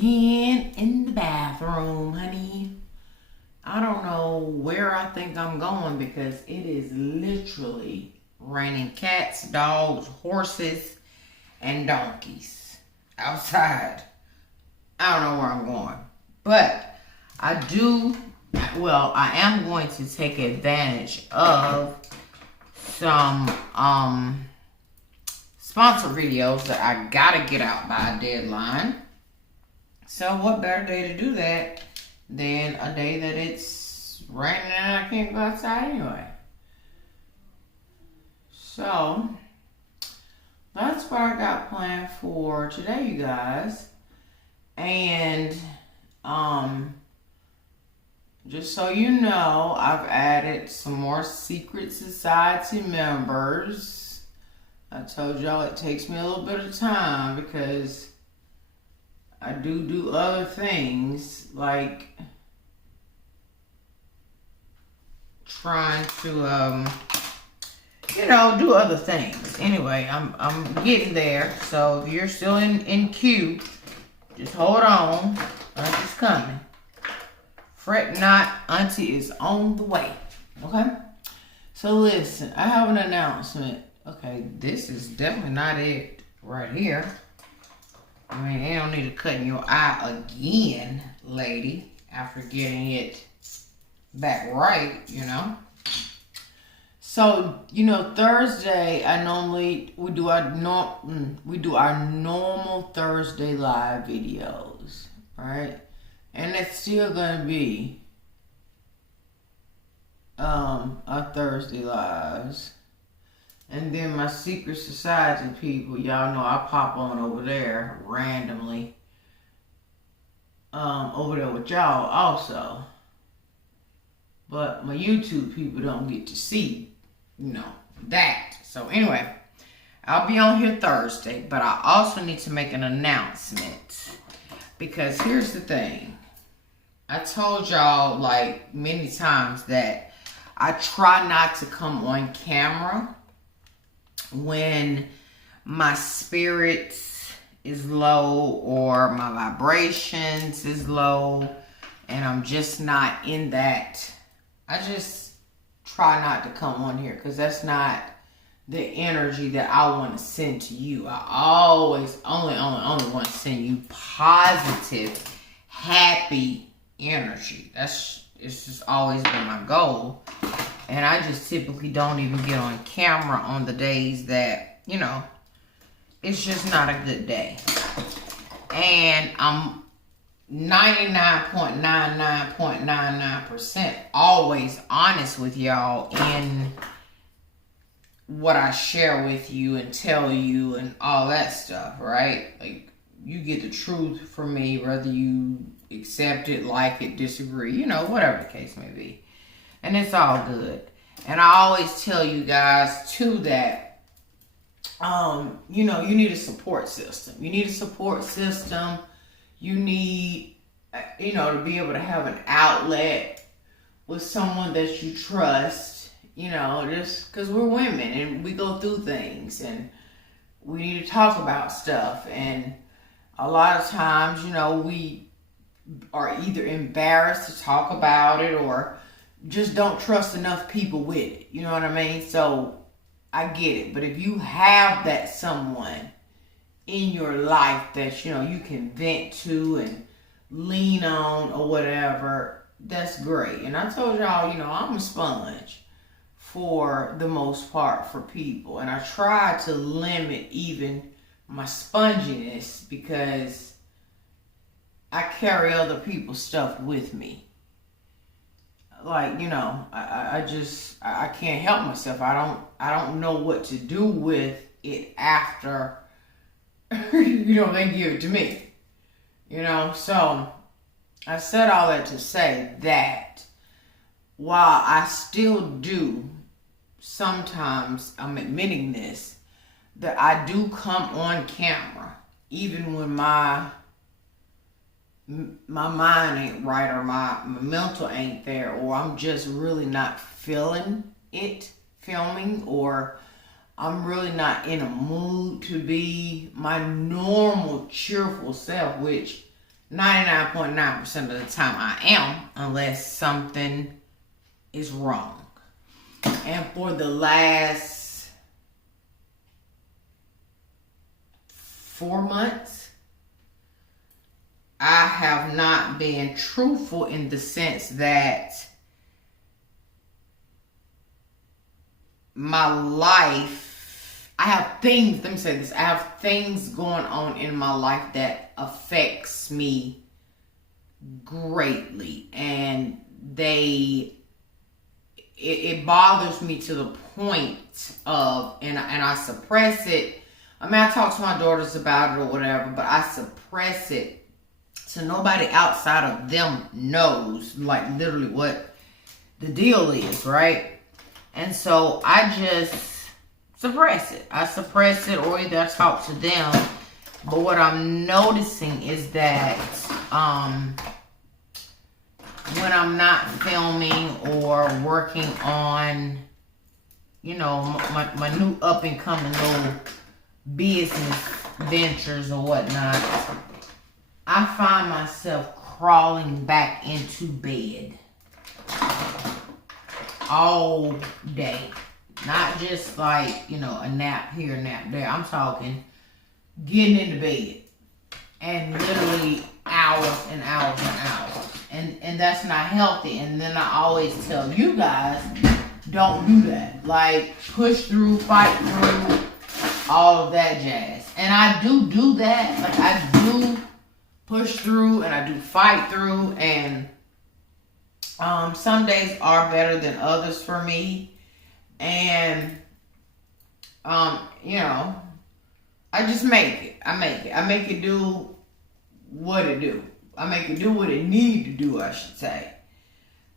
again in the bathroom, honey. I don't know where I think I'm going because it is literally raining cats, dogs, horses, and donkeys outside. I don't know where I'm going. But I am going to take advantage of some sponsor videos that I gotta get out by a deadline. So what better day to do that than a day that it's raining and I can't go outside anyway. So that's what I got planned for today, you guys. And just so you know, I've added some more secret society members. I told y'all it takes me a little bit of time because I do other things like trying to do other things. Anyway, I'm getting there. So if you're still in queue, just hold on. Auntie's coming. Fret not, Auntie is on the way. Okay? So listen, I have an announcement. Okay, this is definitely not it right here. I mean, you don't need to cut in your eye again, lady, after getting it back right, you know. So, Thursday, we do our normal Thursday live videos, right? And it's still gonna be our Thursday lives. And then my secret society people, y'all know I pop on over there randomly. Over there with y'all also. But my YouTube people don't get to see, that. So anyway, I'll be on here Thursday, but I also need to make an announcement. Because here's the thing. I told y'all like many times that I try not to come on camera when my spirit is low or my vibrations is low and I'm just not in that. I just try not to come on here because that's not the energy that I want to send to you. I always only want to send you positive, happy energy. It's just always been my goal. And I just typically don't even get on camera on the days that, it's just not a good day. And I'm 99.99% always honest with y'all in what I share with you and tell you and all that stuff, right? Like, you get the truth from me, whether you accept it, like it, disagree, whatever the case may be. And it's all good. And I always tell you guys, too, that, you need a support system. You need a support system. You need, to be able to have an outlet with someone that you trust, just because we're women and we go through things and we need to talk about stuff. And a lot of times, we are either embarrassed to talk about it or just don't trust enough people with it. You know what I mean? So I get it. But if you have that someone in your life that, you can vent to and lean on or whatever, that's great. And I told y'all, I'm a sponge for the most part for people. And I try to limit even my sponginess because I carry other people's stuff with me. Like, I can't help myself. I don't know what to do with it after, they give it to me. So I said all that to say that while I still do, sometimes I'm admitting this, that I do come on camera, even when my mind ain't right or my mental ain't there, or I'm just really not feeling it filming, or I'm really not in a mood to be my normal cheerful self, which 99.9% of the time I am, unless something is wrong. And for the last 4 months, I have not been truthful in the sense that my life, I have things, let me say this, I have things going on in my life that affects me greatly, and it bothers me to the point of, and I suppress it. I mean, I talk to my daughters about it or whatever, but I suppress it so nobody outside of them knows, like, literally what the deal is, right? And so I just suppress it. I suppress it, or either I talk to them. But what I'm noticing is that when I'm not filming or working on, you know, my new up and coming little business ventures or whatnot, I find myself crawling back into bed all day. Not just like, you know, a nap here, a nap there. I'm talking getting into bed and literally hours and hours and hours. And that's not healthy. And then I always tell you guys, don't do that. Like, push through, fight through, all of that jazz. And I do that. Like, I do push through and I do fight through. And some days are better than others for me. And, you know, I just make it. I make it do what it do. I make it do what it need to do, I should say.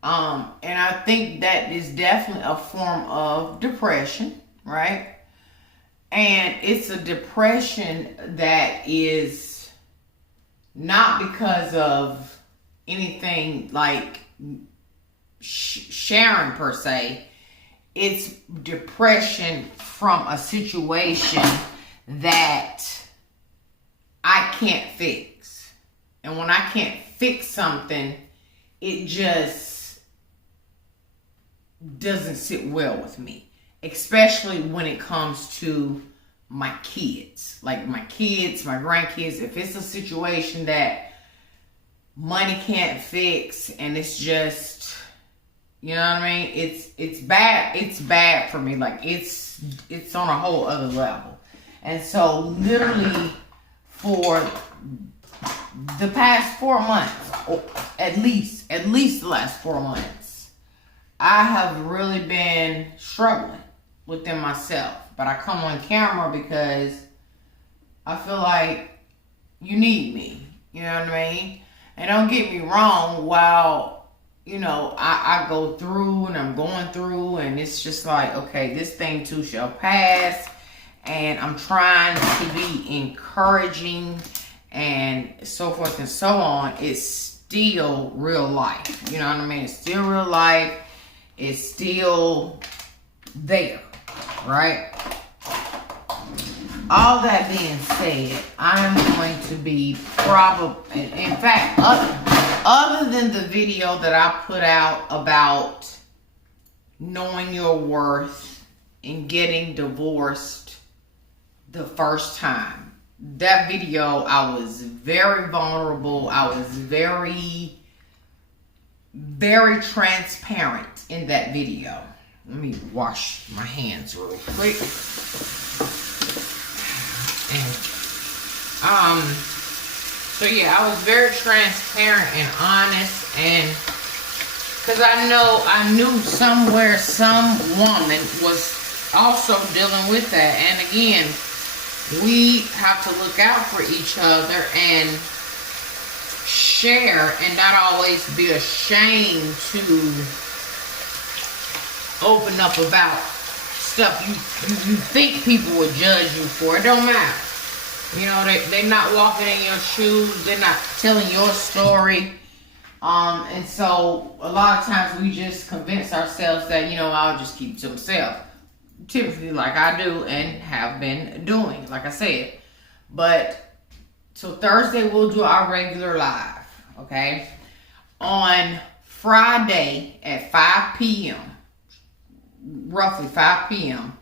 And I think that is definitely a form of depression, right? And it's a depression that is not because of anything like Sharon per se. It's depression from a situation that I can't fix. And when I can't fix something, it just doesn't sit well with me. Especially when it comes to my kids. Like my kids, my grandkids. If it's a situation that money can't fix and it's just, you know what I mean? It's bad. It's bad for me. Like it's on a whole other level. And so literally for the past 4 months, or at least the last 4 months, I have really been struggling within myself. But I come on camera because I feel like you need me. You know what I mean? And don't get me wrong, while, you know, I go through and I'm going through and it's just like, okay, this thing too shall pass. And I'm trying to be encouraging and so forth and so on. It's still real life. You know what I mean? It's still real life. It's still there, right? All that being said, I'm going to be probably, in fact, other than the video that I put out about knowing your worth and getting divorced the first time, that video, I was very vulnerable. I was very, very transparent in that video. Let me wash my hands real quick. And, so yeah, I was very transparent and honest, and because I knew somewhere some woman was also dealing with that. And again, we have to look out for each other and share, and not always be ashamed to open up about stuff you think people would judge you for. It don't matter. You know, they're not walking in your shoes. They're not telling your story. And so a lot of times we just convince ourselves that, you know, I'll just keep to myself. Typically, like I do and have been doing, like I said. But So Thursday we'll do our regular live, okay? On Friday at 5 p.m., roughly 5 p.m.,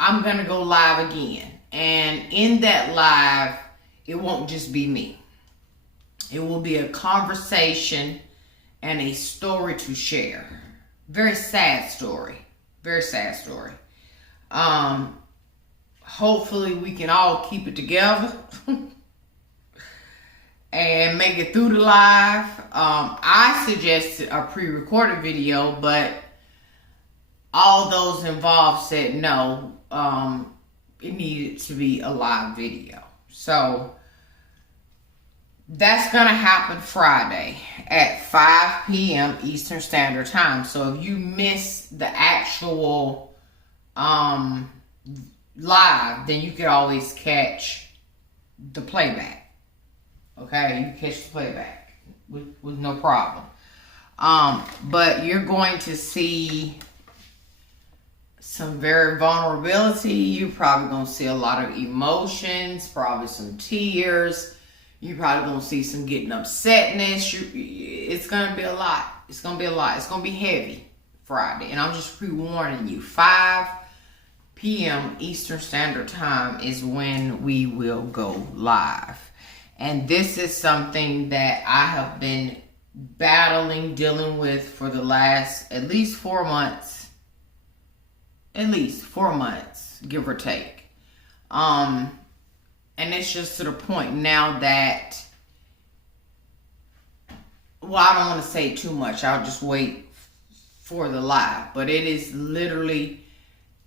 I'm going to go live again. And in that live, it won't just be me. It will be a conversation and a story to share. Very sad story. Very sad story. Hopefully we can all keep it together and make it through the live. I suggested a pre-recorded video, but all those involved said no. It needed to be a live video. So that's going to happen Friday at 5 p.m. Eastern Standard Time. So if you miss the actual live, then you can always catch the playback. Okay, you catch the playback with no problem. But you're going to see some very vulnerability. You're probably going to see a lot of emotions, probably some tears. You're probably going to see some getting upsetness. It's going to be a lot. It's going to be a lot. It's going to be heavy Friday. And I'm just pre-warning you. 5 p.m. Eastern Standard Time is when we will go live. And this is something that I have been dealing with for the last at least 4 months. At least 4 months, give or take. And it's just to the point now that, well, I don't want to say too much. I'll just wait for the live. But it is literally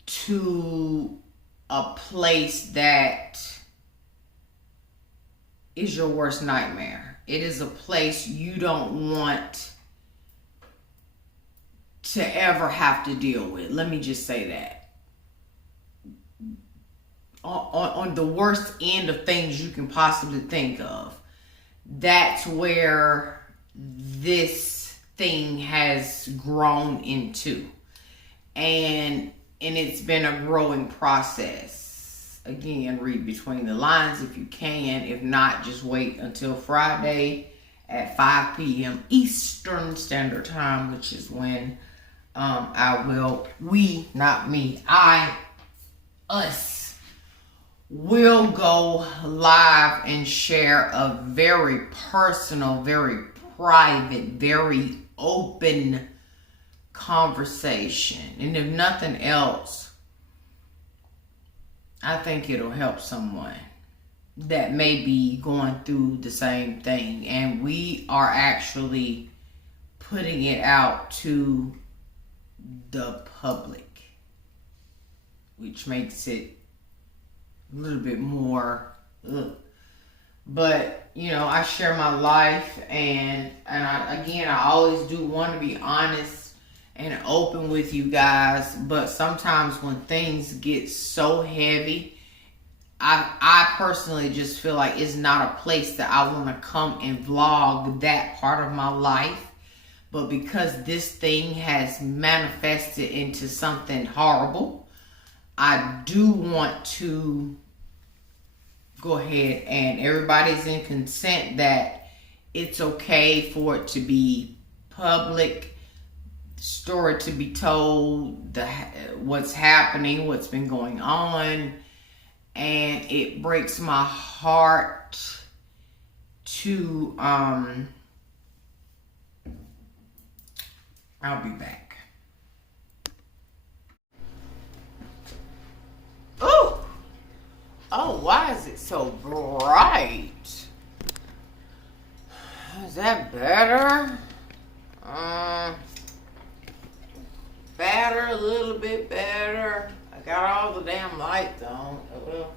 to a place that is your worst nightmare. It is a place you don't want to ever have to deal with. Let me just say that. On the worst end of things you can possibly think of, that's where this thing has grown into. And it's been a growing process. Again, read between the lines if you can. If not, just wait until Friday at 5 p.m. Eastern Standard Time, which is when us will go live and share a very personal, very private, very open conversation. And if nothing else, I think it'll help someone that may be going through the same thing. And we are actually putting it out to the public, which makes it a little bit more but you know, I share my life, and I always do want to be honest and open with you guys, but sometimes when things get so heavy, I personally just feel like it's not a place that I want to come and vlog that part of my life. But because this thing has manifested into something horrible, I do want to go ahead, and everybody's in consent that it's okay for it to be public, story to be told, what's happening, what's been going on. And it breaks my heart to, I'll be back. Ooh! Oh, why is it so bright? Is that better? Better, a little bit better. I got all the damn lights on. Well,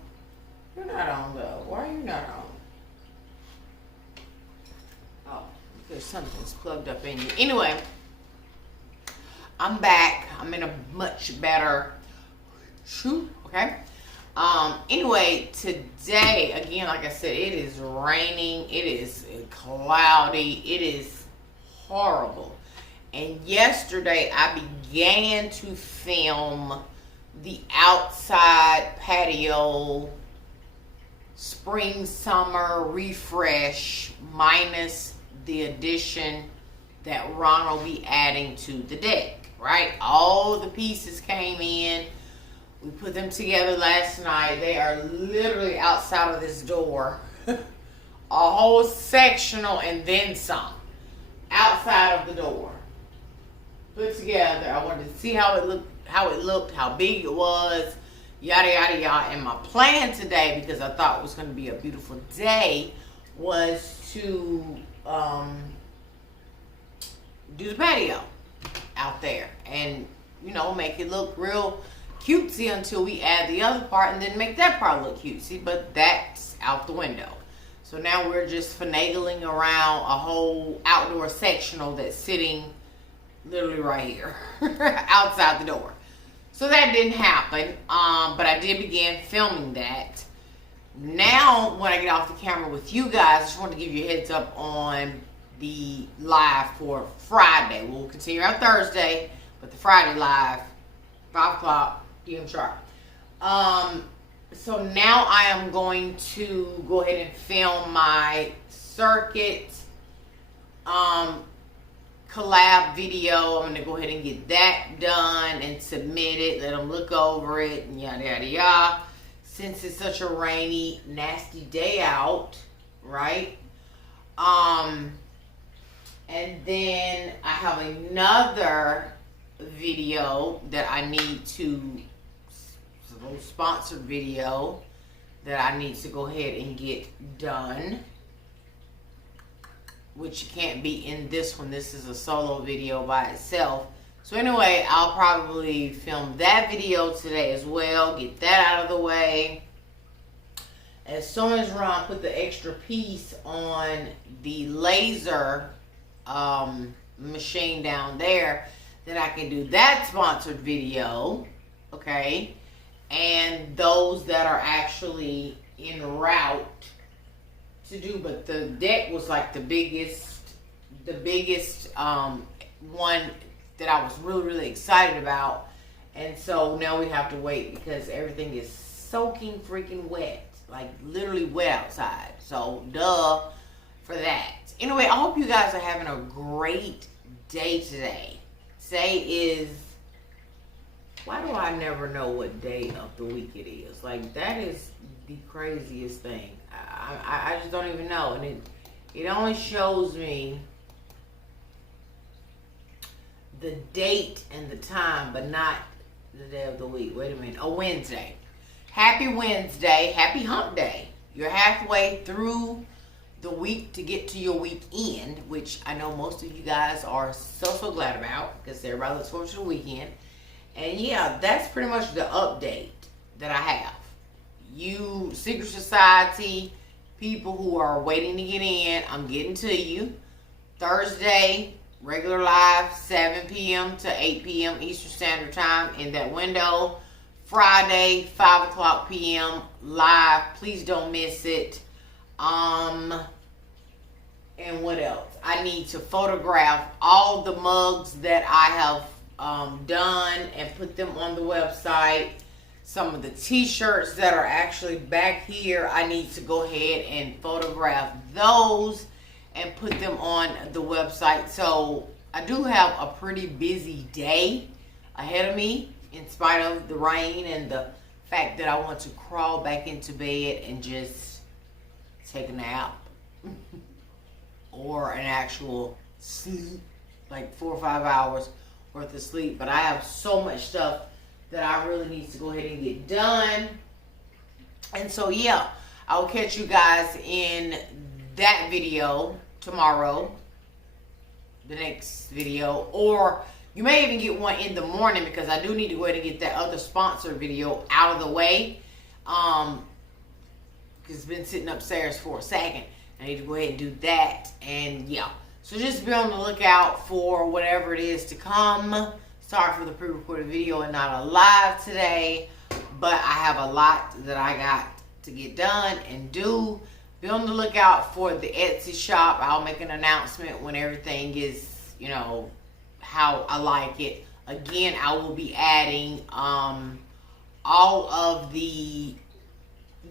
you're not on though. Why are you not on? Oh, because something's plugged up in you. Anyway, I'm back. I'm in a much better shoot, okay? Anyway, today, again, like I said, it is raining, it is cloudy, it is horrible. And yesterday, I began to film the outside patio spring, summer refresh minus the addition that Ron will be adding to the deck, right? All the pieces came in. We put them together last night. They are literally outside of this door. A whole sectional and then some outside of the door. Put together. I wanted to see how it looked, how big it was, yada yada yada. And my plan today, because I thought it was going to be a beautiful day, was to do the patio out there and, you know, make it look real cutesy until we add the other part and then make that part look cutesy, but that's out the window. So now we're just finagling around a whole outdoor sectional that's sitting literally right here outside the door. So that didn't happen, but I did begin filming that. Now when I get off the camera with you guys, I just want to give you a heads up on the live for Friday. We'll continue our Thursday, but the Friday live, 5 o'clock p.m. sharp. So now I am going to go ahead and film my circuit collab video. I'm going to go ahead and get that done and submit it. Let them look over it and yada yada yada. Since it's such a rainy, nasty day out, right? And then I have another video that I need to, it's a little sponsored video that I need to go ahead and get done, which can't be in this one. This is a solo video by itself. So anyway, I'll probably film that video today as well, get that out of the way. As soon as Ron put the extra piece on the laser machine down there, then I can do that sponsored video, okay? And those that are actually en route to do, but the deck was like the biggest one that I was really excited about. And so now we have to wait because everything is soaking freaking wet, like literally wet outside. So duh for that. Anyway, I hope you guys are having a great day today. Today is, why do I never know what day of the week it is? Like, that is the craziest thing. I just don't even know. And it only shows me the date and the time, but not the day of the week. Wait a minute. A Wednesday. Happy Wednesday. Happy hump day. You're halfway through the week to get to your weekend, which I know most of you guys are so glad about because everybody looks forward to the weekend. And yeah, that's pretty much the update that I have. You Secret Society people who are waiting to get in, I'm getting to you. Thursday, regular live, 7 p.m. to 8 p.m. Eastern Standard Time in that window. Friday, 5 o'clock p.m. live. Please don't miss it. And what else? I need to photograph all the mugs that I have done and put them on the website. Some of the t-shirts that are actually back here, I need to go ahead and photograph those and put them on the website. So I do have a pretty busy day ahead of me in spite of the rain and the fact that I want to crawl back into bed and just take a nap or an actual sleep, like 4 or 5 hours worth of sleep. But I have so much stuff that I really need to go ahead and get done. And so yeah, I'll catch you guys in that video tomorrow, the next video, or you may even get one in the morning because I do need to go ahead and get that other sponsored video out of the way, because it's been sitting upstairs for a second. I need to go ahead and do that. And yeah, so just be on the lookout for whatever it is to come. Sorry for the pre-recorded video and not a live today, but I have a lot that I got to get done and do. Be on the lookout for the Etsy shop. I'll make an announcement when everything is, you know, how I like it. Again, I will be adding all of the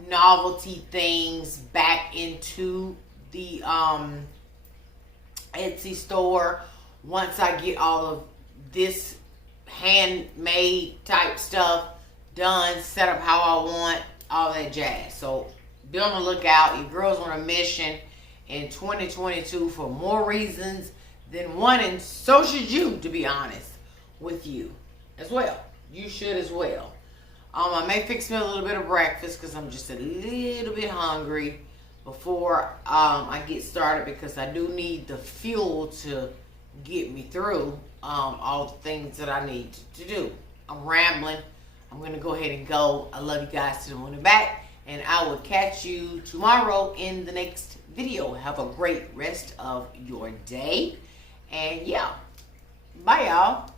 novelty things back into the Etsy store. Once I get all of this handmade type stuff done, set up how I want, all that jazz. So be on the lookout. Your girl's on a mission in 2022 for more reasons than one, and so should you, to be honest with you as well. You should as well. I may fix me a little bit of breakfast because I'm just a little bit hungry before I get started, because I do need the fuel to get me through all the things that I need to do. I'm rambling. I'm going to go ahead and go. I love you guys to the moon and back, and I will catch you tomorrow in the next video. Have a great rest of your day, and yeah, bye y'all.